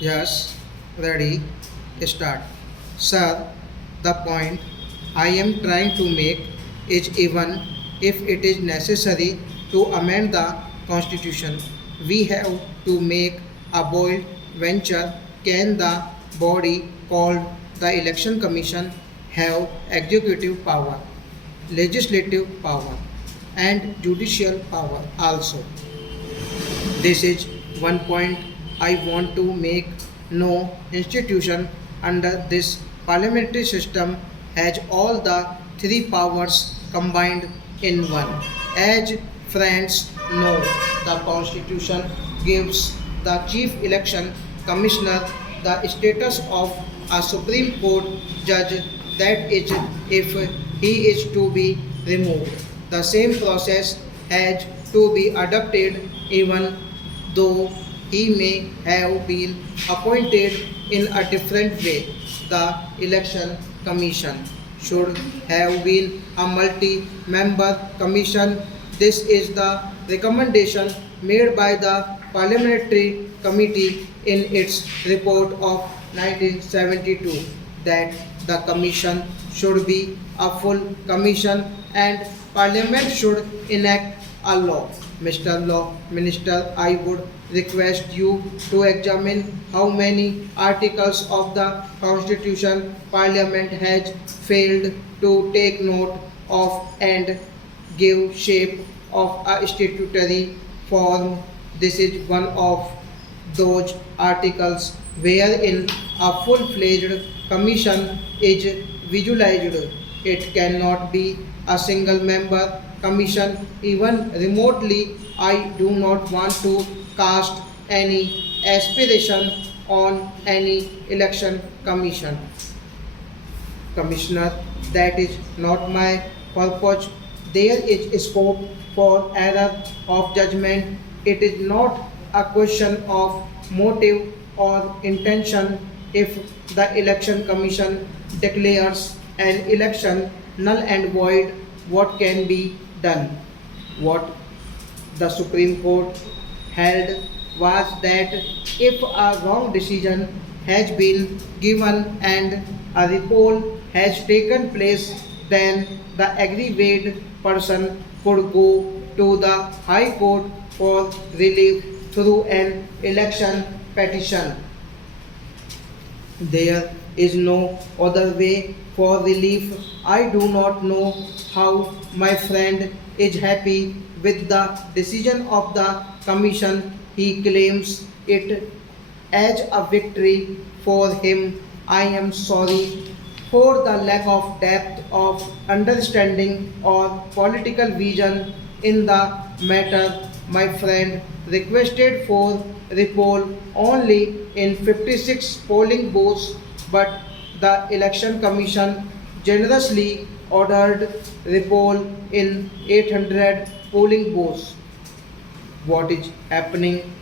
Yes, ready, start. Sir, the point I am trying to make is even if it is necessary to amend the constitution, we have to make a bold venture. Can the body called the election commission have executive power, legislative power, and judicial power also? This is one point I want to make. No institution under this parliamentary system has all the three powers combined in one. As friends know, the constitution gives the chief election commissioner the status of a Supreme Court judge, that is, if he is to be removed. The same process has to be adopted even though he may have been appointed in a different way. The election commission should have been a multi-member commission. This is the recommendation made by the parliamentary committee in its report of 1972, that the commission should be a full commission and parliament should enact a law. Mr. Law Minister, I would request you to examine how many articles of the Constitution Parliament has failed to take note of and give shape of a statutory form. This is one of those articles wherein a full-fledged commission is visualized. It cannot be a single member commission even remotely. I do not want to cast any aspiration on any election commissioner. That is not my purpose. There is scope for error of judgment. It is not a question of motive or intention. If the election commission declares an election null and void, what can be done? What the Supreme Court held was that if a wrong decision has been given and a recall has taken place, then the aggrieved person could go to the High Court for relief through an election petition. There is no other way for relief. I do not know how my friend is happy with the decision of the commission. He claims it as a victory for him. I am sorry for the lack of depth of understanding or political vision in the matter. My friend requested for repoll only in 56 polling booths, but the election commission generously ordered repoll in 800 polling booths. What is happening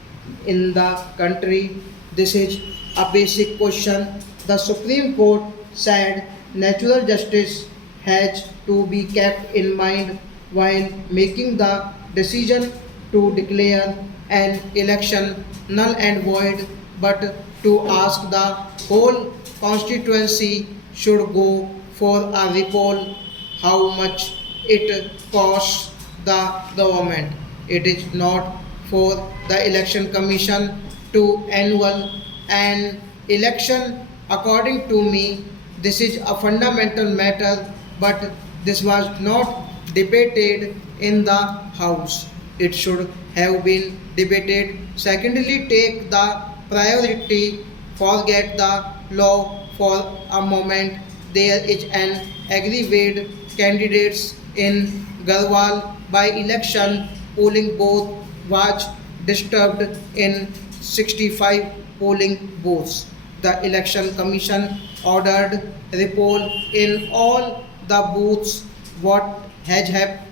in the country? This is a basic question. The Supreme Court said natural justice has to be kept in mind while making the decision to declare an election null and void, but to ask the whole constituency should go for a recall, how much it costs the government. It is not for the election commission to annual an election. According to me, this is a fundamental matter, but this was not debated in the House. It should have been debated. Secondly, take the priority, forget the law for a moment. There is an aggregate candidates in Garhwal by election polling booth was disturbed in 65 polling booths. The election commission ordered repoll in all the booths. What has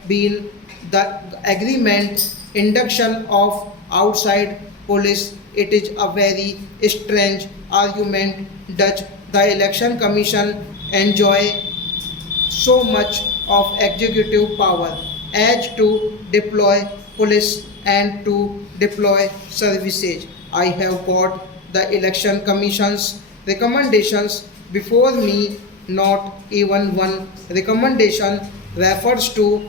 been the agreement induction of outside police? It is a very strange argument. Does the election commission enjoy so much of executive power as to deploy police and to deploy services? I have got the election commission's recommendations before me. Not even one recommendation refers to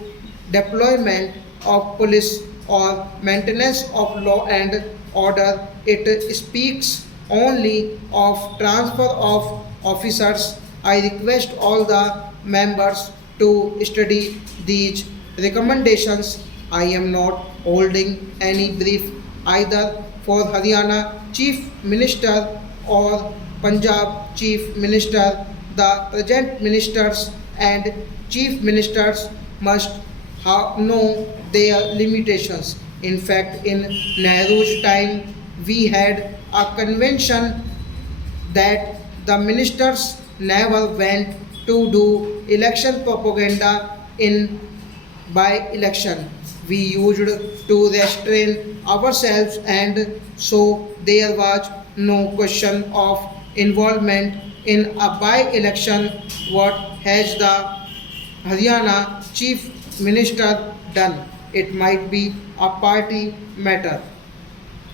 deployment of police or maintenance of law and order. It speaks only of transfer of officers. I request all the members to study these recommendations. I am not holding any brief either for Haryana Chief Minister or Punjab Chief Minister. The present ministers and chief ministers must know their limitations. In fact, in Nehru's time, we had a convention that the ministers never went to do election propaganda in by election. We used to restrain ourselves, and so there was no question of involvement in a by election. What has the Haryana Chief Minister done? It might be a party matter.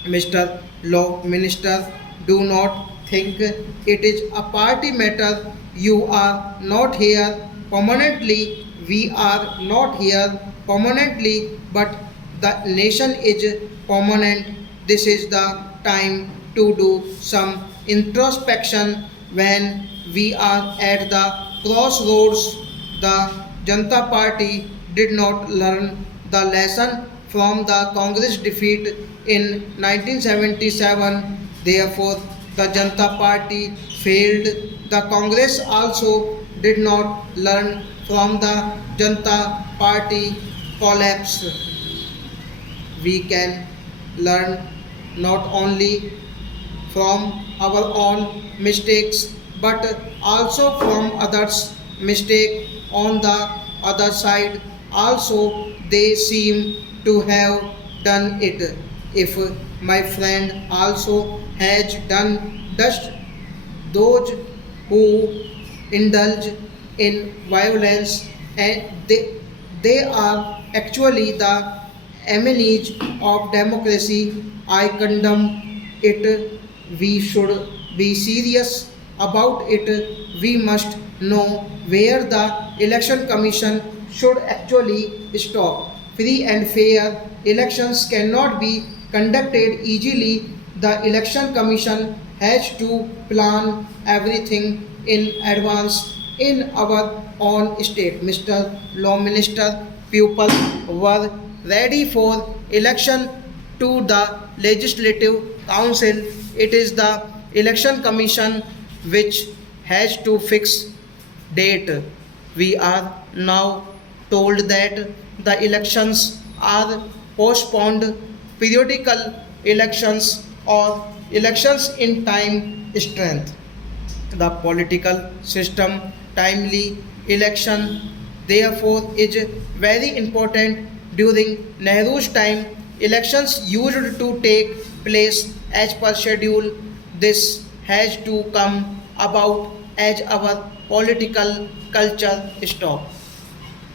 Mr. Law Minister, do not think it is a party matter. You are not here permanently. We are not here permanently, but the nation is permanent. This is the time to do some introspection when we are at the crossroads. The Janata Party did not learn the lesson from the Congress defeat in 1977. Therefore, the Janata Party failed. The Congress also did not learn from the Janata Party collapse. We can learn not only from our own mistakes but also from others' mistake. On the other side, also they seem to have done it. If my friend also has done dust, those who indulge in violence, and they are actually the enemies of democracy. I condemn it. We should be serious about it. We must know where the election commission should actually stop. Free and fair elections cannot be conducted easily. The election commission has to plan everything in advance. In our own state, Mr. Law Minister, people were ready for election to the Legislative Council. It is the Election Commission which has to fix date. We are now told that the elections are postponed. Periodical elections or elections in time strength the political system. Timely election therefore is very important. During Nehru's time, elections used to take place as per schedule. This has to come about as our political culture stop.